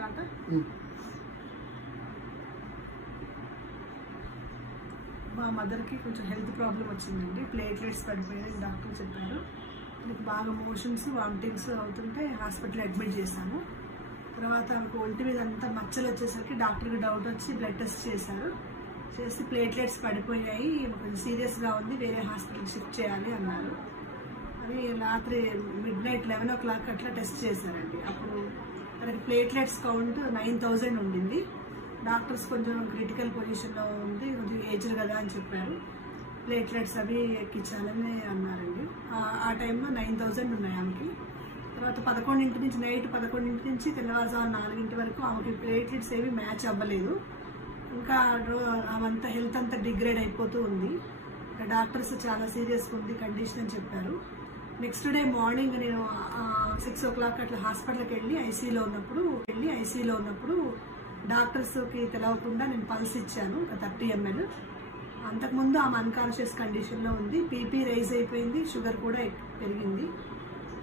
తాత మా మదర్కి కొంచెం హెల్త్ ప్రాబ్లం వచ్చిందండి. ప్లేట్లెట్స్ పడిపోయాయి డాక్టర్ చెప్పారు. మీకు బాగా మోషన్స్ వామిటింగ్స్ అవుతుంటే హాస్పిటల్ అడ్మిట్ చేశాము. తర్వాత ఒంటి మీద అంతా మచ్చలు వచ్చేసరికి డాక్టర్కి డౌట్ వచ్చి బ్లడ్ టెస్ట్ చేశారు. చేసి ప్లేట్లెట్స్ పడిపోయాయి, కొంచెం సీరియస్గా ఉంది, వేరే హాస్పిటల్కి షిఫ్ట్ చేయాలి అన్నారు. అని రాత్రి midnight 11 o'clock అట్లా టెస్ట్ చేశారండి. అప్పుడు మనకి ప్లేట్లెట్స్ కౌంట్ 9,000 ఉండింది. డాక్టర్స్ కొంచెం క్రిటికల్ పొజిషన్లో ఉంది, కొంచెం ఏజ్డ్ కదా అని చెప్పారు. ప్లేట్లెట్స్ అవి ఎక్కించాలని అన్నారండి. ఆ టైంలో 9,000 ఉన్నాయి ఆమెకి. తర్వాత 11 నుంచి నైట్ 11 నుంచి తెల్లవారుజాము 4 వరకు ఆమెకి ప్లేట్లెట్స్ ఏవి మ్యాచ్ అవ్వలేదు. ఇంకా ఆమంతా హెల్త్ అంతా డిగ్రేడ్ అయిపోతూ ఉంది. డాక్టర్స్ చాలా సీరియస్గా ఉంది కండిషన్ అని చెప్పారు. నెక్స్ట్ డే మార్నింగ్ నేను 6 o'clock అట్లా హాస్పిటల్కి వెళ్ళి ఐసీలో ఉన్నప్పుడు డాక్టర్స్కి తెలవకుండా నేను పల్స్ ఇచ్చాను 30 ml. అంతకుముందు ఆమె అన్కాన్షియస్ కండిషన్లో ఉంది, బీపీ రైజ్ అయిపోయింది, షుగర్ కూడా పెరిగింది.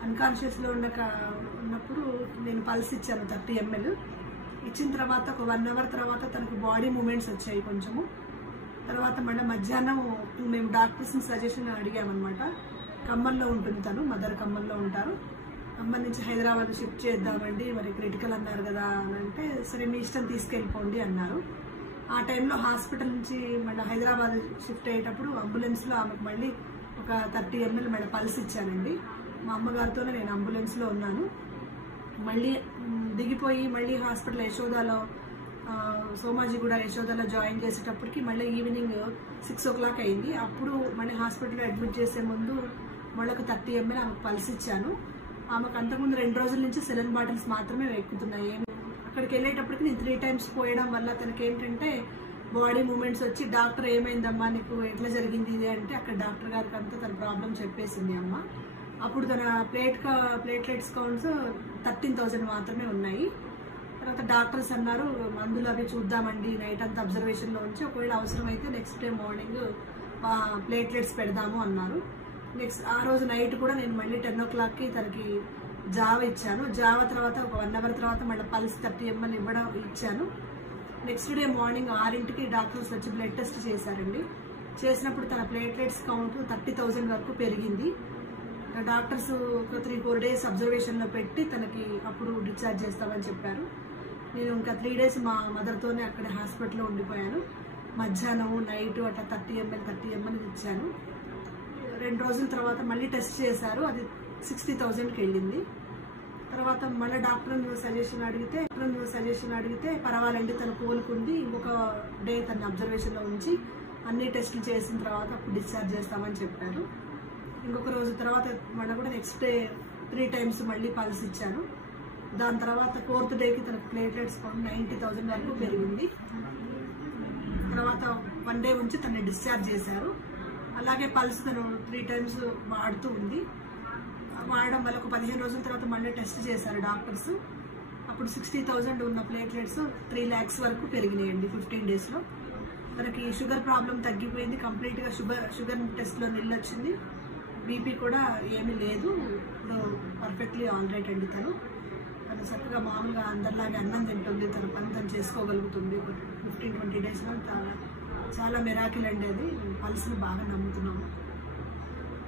అన్కాన్షియస్లో ఉన్నప్పుడు నేను పల్స్ ఇచ్చాను 30 ml. ఇచ్చిన తర్వాత ఒక 1 hour తర్వాత తనకు బాడీ మూమెంట్స్ వచ్చాయి కొంచెము. తర్వాత మళ్ళీ మధ్యాహ్నం మేము డాక్టర్స్ని సజెషన్ అడిగామన్నమాట. ఖమ్మంలో ఉంటుంది తను, మదర్ ఖమ్మంలో ఉంటారు. ఖమ్మం నుంచి హైదరాబాద్ షిఫ్ట్ చేద్దామండి, మరి క్రిటికల్ అన్నారు కదా అని అంటే, సరే మీ ఇష్టం తీసుకెళ్ళిపోండి అన్నారు. ఆ టైంలో హాస్పిటల్ నుంచి మళ్ళీ హైదరాబాద్ షిఫ్ట్ అయ్యేటప్పుడు అంబులెన్స్లో ఆమెకు మళ్ళీ ఒక 30 ml మళ్ళీ పల్స్ ఇచ్చానండి. మా అమ్మగారితోనే నేను అంబులెన్స్లో ఉన్నాను. మళ్ళీ దిగిపోయి మళ్ళీ హాస్పిటల్ యశోదాలో సోమాజిగూడ యశోదాలో జాయిన్ చేసేటప్పటికి మళ్ళీ ఈవినింగ్ 6 o'clock అయింది. అప్పుడు మళ్ళీ హాస్పిటల్లో అడ్మిట్ చేసే ముందు మళ్ళీ ఒక 30 ml ఆమెకు పల్స్ ఇచ్చాను. ఆమెకు అంతకుముందు 2 రోజుల నుంచి సెలన్ బాటిల్స్ మాత్రమే ఎక్కుతున్నాయి. అక్కడికి వెళ్ళేటప్పటికి నేను 3 times పోయడం వల్ల తనకి ఏంటంటే బాడీ మూమెంట్స్ వచ్చి డాక్టర్ ఏమైందమ్మా నీకు ఎట్లా జరిగింది ఇది అంటే, అక్కడ డాక్టర్ గారికి అంతా తన ప్రాబ్లం చెప్పేసింది అమ్మ. అప్పుడు తన ప్లేట్లెట్స్ కౌంట్స్ 13,000 మాత్రమే ఉన్నాయి. తర్వాత డాక్టర్స్ అన్నారు మందులు అవి చూద్దామండి, నైట్ అంతా అబ్జర్వేషన్లో ఉంచి ఒకవేళ అవసరమైతే నెక్స్ట్ డే మార్నింగ్ ప్లేట్లెట్స్ పెడదాము అన్నారు. ఆ రోజు నైట్ కూడా నేను మళ్ళీ 10 o'clockకి తనకి జావ ఇచ్చాను. జావ తర్వాత ఒక 1 hour తర్వాత మళ్ళీ పల్స్ 30 ml ఇచ్చాను. నెక్స్ట్ డే మార్నింగ్ 6 డాక్టర్స్ వచ్చి బ్లడ్ టెస్ట్ చేశారండి. చేసినప్పుడు తన ప్లేట్లెట్స్ కౌంట్ 30,000 వరకు పెరిగింది. డాక్టర్స్ ఒక 3-4 days అబ్జర్వేషన్లో పెట్టి తనకి అప్పుడు డిశ్చార్జ్ చేస్తామని చెప్పారు. నేను ఇంకా 3 days మా మదర్తోనే అక్కడ హాస్పిటల్లో ఉండిపోయాను. మధ్యాహ్నం నైట్ అట్లా 30 ml ఇచ్చాను. 2 రోజుల తర్వాత మళ్ళీ టెస్ట్ చేశారు, అది 60,000కి వెళ్ళింది. తర్వాత మళ్ళీ డాక్టర్ సజెషన్ అడిగితే పర్వాలండి తను కోలుకుంది, ఇంకొక డే తన అబ్జర్వేషన్లో ఉంచి అన్ని టెస్టులు చేసిన తర్వాత అప్పుడు డిశ్చార్జ్ చేస్తామని చెప్పారు. ఇంకొక రోజు తర్వాత మళ్ళీ కూడా నెక్స్ట్ డే 3 times మళ్ళీ పల్స్ ఇచ్చాను. దాని తర్వాత 4th డేకి తనకు ప్లేట్లెట్స్ 90,000 వరకు పెరిగింది. తర్వాత 1 day ఉంచి తనని డిశ్చార్జ్ చేశారు. అలాగే పల్స్ తను 3 times వాడుతూ ఉంది. వాడడం వల్ల ఒక 15 రోజుల తర్వాత మళ్ళీ టెస్ట్ చేశారు డాక్టర్స్. అప్పుడు 60,000 ఉన్న ప్లేట్లెట్స్ 3 lakhs వరకు పెరిగినాయండి 15 daysలో. తనకి షుగర్ ప్రాబ్లం తగ్గిపోయింది, కంప్లీట్గా షుగర్ టెస్ట్లో నిల్లొచ్చింది. బీపీ కూడా ఏమీ లేదు, ఇప్పుడు పర్ఫెక్ట్లీ ఆల్ రైట్ అండి. తను చక్కగా మామూలుగా అందరిలాగే అన్నం తింటుంది, తన పని తను చేసుకోగలుగుతుంది. 15-20 daysలో చాలా మిరాకిల్ అండి. అది పల్స్ని బాగా నమ్ముతున్నాము.